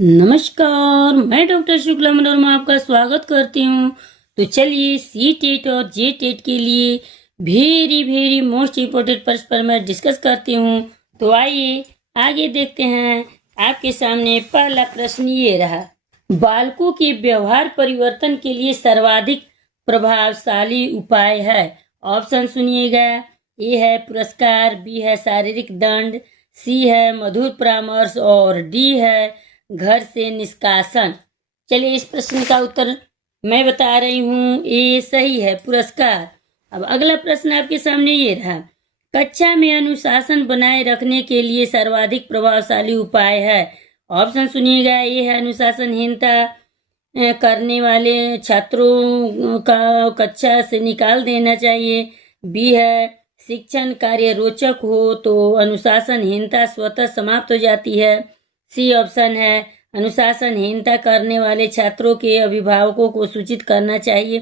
नमस्कार, मैं डॉक्टर शुक्ला मनोरमा आपका स्वागत करती हूँ। तो चलिए सी टेट और जे टेट के लिए वेरी मोस्ट इम्पोर्टेंट प्रश्न पर मैं डिस्कस करती हूँ। तो आइए आगे देखते हैं। आपके सामने पहला प्रश्न ये रहा, बालकों के व्यवहार परिवर्तन के लिए सर्वाधिक प्रभावशाली उपाय है। ऑप्शन सुनिएगा। ए है पुरस्कार, बी है शारीरिक दंड, सी है मधुर परामर्श और डी है घर से निष्कासन। चलिए इस प्रश्न का उत्तर मैं बता रही हूँ, ये सही है, पुरस्कार। अब अगला प्रश्न आपके सामने ये रहा, कक्षा में अनुशासन बनाए रखने के लिए सर्वाधिक प्रभावशाली उपाय है। ऑप्शन सुनिएगा। ये है अनुशासनहीनता करने वाले छात्रों का कक्षा से निकाल देना चाहिए। बी है शिक्षण कार्य रोचक हो तो अनुशासनहीनता स्वतः समाप्त हो जाती है। सी ऑप्शन है अनुशासनहीनता करने वाले छात्रों के अभिभावकों को सूचित करना चाहिए।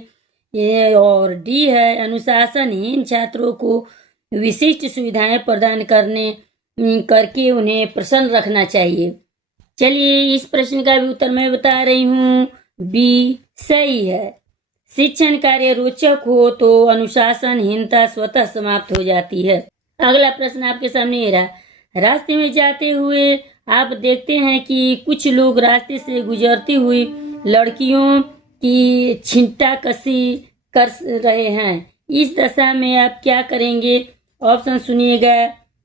ये और डी है अनुशासनहीन छात्रों को विशिष्ट सुविधाएं प्रदान करके उन्हें प्रसन्न रखना चाहिए। चलिए इस प्रश्न का भी उत्तर मैं बता रही हूँ, बी सही है। शिक्षण कार्य रोचक हो तो अनुशासनहीनता स्वतः समाप्त हो जाती है। अगला प्रश्न आपके सामने ये रहा, रास्ते में जाते हुए आप देखते हैं कि कुछ लोग रास्ते से गुजरती हुई लड़कियों की छींटाकशी कर रहे हैं। इस दशा में आप क्या करेंगे? ऑप्शन सुनिएगा।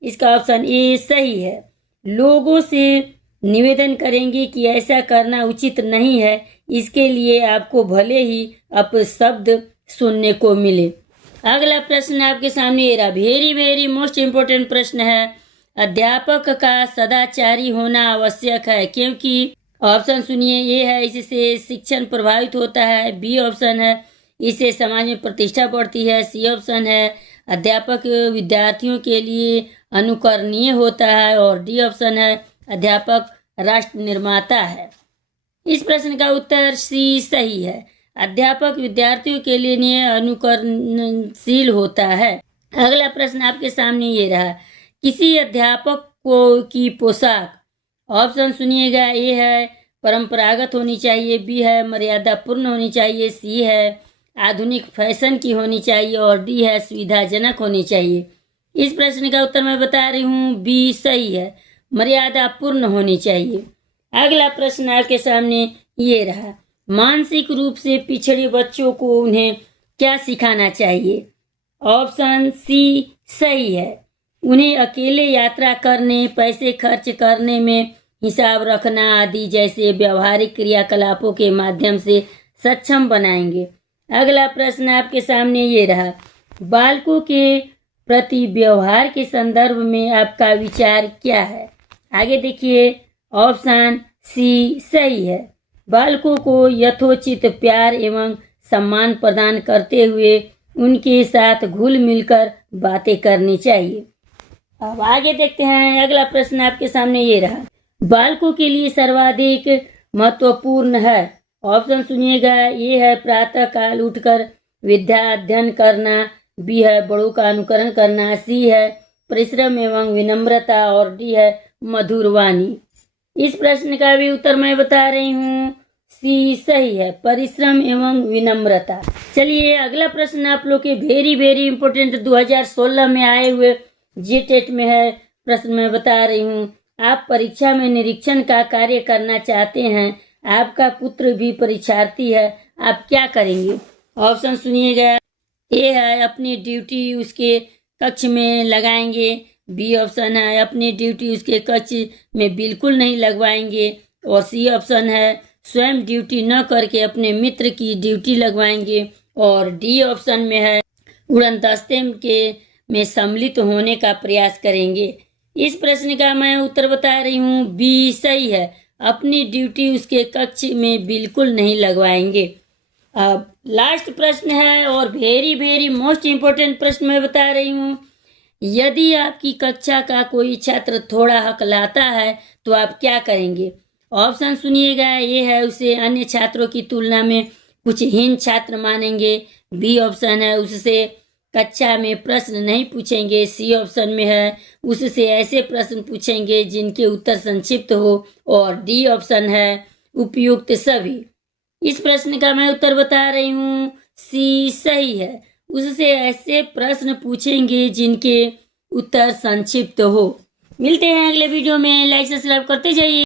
इसका ऑप्शन ए सही है। लोगों से निवेदन करेंगे कि ऐसा करना उचित नहीं है, इसके लिए आपको भले ही अपशब्द सुनने को मिले। अगला प्रश्न आपके सामने ये रहा, वेरी मोस्ट इम्पोर्टेंट प्रश्न है, अध्यापक का सदाचारी होना आवश्यक है क्योंकि ऑप्शन सुनिए। ये है इससे शिक्षण प्रभावित होता है। बी ऑप्शन है इससे समाज में प्रतिष्ठा बढ़ती है। सी ऑप्शन है अध्यापक विद्यार्थियों के लिए अनुकरणीय होता है और डी ऑप्शन है अध्यापक राष्ट्र निर्माता है। इस प्रश्न का उत्तर सी सही है। अध्यापक विद्यार्थियों के लिए अनुकरणशील होता है। अगला प्रश्न आपके सामने ये रहा, किसी अध्यापक की पोशाक। ऑप्शन सुनिएगा। ए है परंपरागत होनी चाहिए, बी है मर्यादापूर्ण होनी चाहिए, सी है आधुनिक फैशन की होनी चाहिए और डी है सुविधाजनक होनी चाहिए। इस प्रश्न का उत्तर मैं बता रही हूँ, बी सही है, मर्यादापूर्ण होनी चाहिए। अगला प्रश्न आपके सामने ये रहा, मानसिक रूप से पिछड़े बच्चों को उन्हें क्या सिखाना चाहिए? ऑप्शन सी सही है, उन्हें अकेले यात्रा करने, पैसे खर्च करने में हिसाब रखना आदि जैसे व्यवहारिक क्रियाकलापों के माध्यम से सक्षम बनाएंगे। अगला प्रश्न आपके सामने ये रहा, बालकों के प्रति व्यवहार के संदर्भ में आपका विचार क्या है? आगे देखिए। ऑप्शन सी सही है, बालकों को यथोचित प्यार एवं सम्मान प्रदान करते हुए उनके साथ घुल मिलकर बातें करनी चाहिए। अब आगे देखते हैं। अगला प्रश्न आपके सामने ये रहा, बालकों के लिए सर्वाधिक महत्वपूर्ण है। ऑप्शन सुनिएगा। ये है प्रातः काल उठकर विद्या अध्ययन करना, बी है बड़ों का अनुकरण करना, सी है परिश्रम एवं विनम्रता और डी है मधुर वाणी। इस प्रश्न का भी उत्तर मैं बता रही हूँ, सी सही है, परिश्रम एवं विनम्रता। चलिए अगला प्रश्न आप लोग के वेरी इंपोर्टेंट 2016 में आए हुए जे टेट में है। प्रश्न मैं बता रही हूँ, आप परीक्षा में निरीक्षण का कार्य करना चाहते हैं, आपका पुत्र भी परीक्षार्थी है, आप क्या करेंगे? ऑप्शन सुनिएगा। ए है अपनी ड्यूटी उसके कक्ष में लगाएंगे, बी ऑप्शन है अपनी ड्यूटी उसके कक्ष में बिल्कुल नहीं लगवाएंगे और सी ऑप्शन है स्वयं ड्यूटी न करके अपने मित्र की ड्यूटी लगवाएंगे और डी ऑप्शन में है उड़न दस्ते में सम्मिलित होने का प्रयास करेंगे। इस प्रश्न का मैं उत्तर बता रही हूँ, बी सही है, अपनी ड्यूटी उसके कक्ष में बिल्कुल नहीं लगवाएंगे। अब लास्ट प्रश्न है और वेरी मोस्ट इम्पोर्टेंट प्रश्न मैं बता रही हूँ, यदि आपकी कक्षा का कोई छात्र थोड़ा हकलाता है तो आप क्या करेंगे? ऑप्शन सुनिएगा। ये है उसे अन्य छात्रों की तुलना में कुछ हीन छात्र मानेंगे, बी ऑप्शन है उससे कक्षा में प्रश्न नहीं पूछेंगे, सी ऑप्शन में है। उससे ऐसे प्रश्न पूछेंगे जिनके उत्तर संक्षिप्त हो, और डी ऑप्शन है उपयुक्त सभी। इस प्रश्न का मैं उत्तर बता रही हूँ, सी सही है। उससे ऐसे प्रश्न पूछेंगे जिनके उत्तर संक्षिप्त हो। मिलते हैं अगले वीडियो में। लाइक सब्सक्राइब करते जाइए।